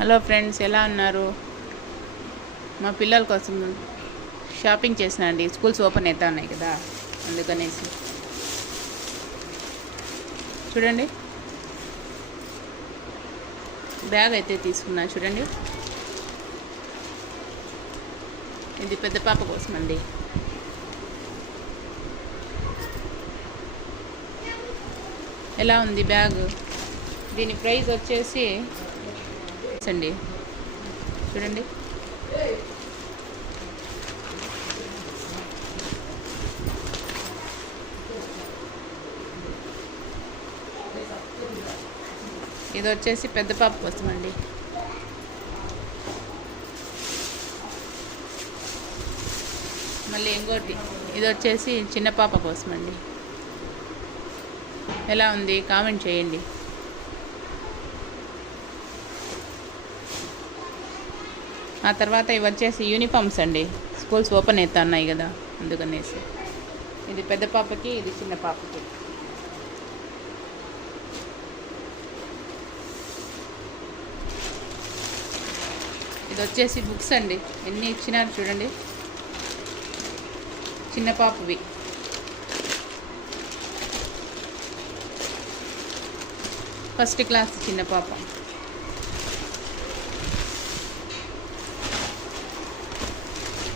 Hello friends, ఎలా ఉన్నారు? మా పిల్లల కోసం షాపింగ్ చేసిన అండి. స్కూల్స్ ఓపెన్ అవుతా ఉన్నాయి కదా, అందుకనేసి చూడండి. బ్యాగ్ అయితే తీసుకున్నా చూడండి. ఇది పెద్ద పాప కోసం అండి. ఎలా ఉంది బ్యాగ్? దీని ప్రైస్ వచ్చేసి అండి చూడండి. ఇది వచ్చేసి పెద్ద పాప కోసం అండి. మళ్ళీ ఇంకోటి ఇది వచ్చేసి చిన్న పాప కోసం అండి. ఎలా ఉంది కామెంట్ చేయండి. ఆ తర్వాత ఇవి వచ్చేసి యూనిఫామ్స్ అండి. స్కూల్స్ ఓపెన్ అవుతా ఉన్నాయి కదా, అందుకనేసి ఇది పెద్ద పాపకి, ఇది చిన్న పాపకి. ఇది వచ్చేసి బుక్స్ అండి. ఎన్ని ఇచ్చినారు చూడండి. చిన్న పాపవి. ఫస్ట్ క్లాస్ చిన్న పాప.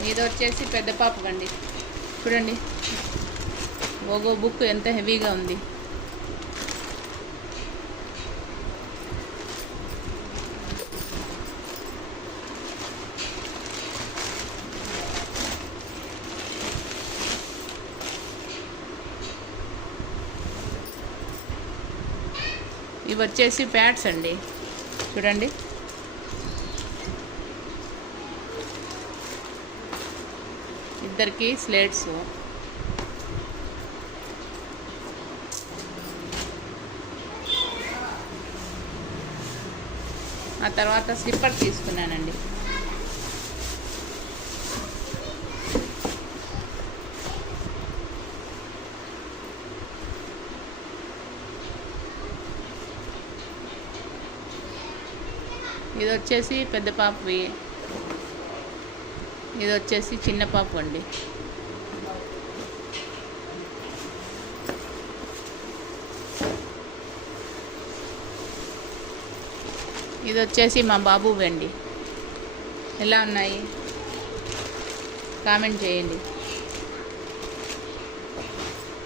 ఇది వచ్చేసి పెద్ద పాపకండి. చూడండి, ఒగో బుక్ ఎంత హెవీగా ఉంది. ఇవి వచ్చేసి ప్యాడ్స్ అండి. చూడండి, ఇద్దరికి స్లేట్స్. ఆ తర్వాత స్లిప్పర్ తీసుకున్నానండి. ఇది వచ్చేసి పెద్ద పాపవి, ఇది వచ్చేసి చిన్న పాప అండి. ఇది వచ్చేసి మా బాబువి అండి. ఎలా ఉన్నాయి కామెంట్ చేయండి.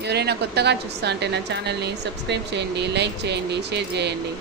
ఎవరైనా కొత్తగా చూస్తా అంటే నా ఛానల్ని సబ్స్క్రైబ్ చేయండి, లైక్ చేయండి, షేర్ చేయండి.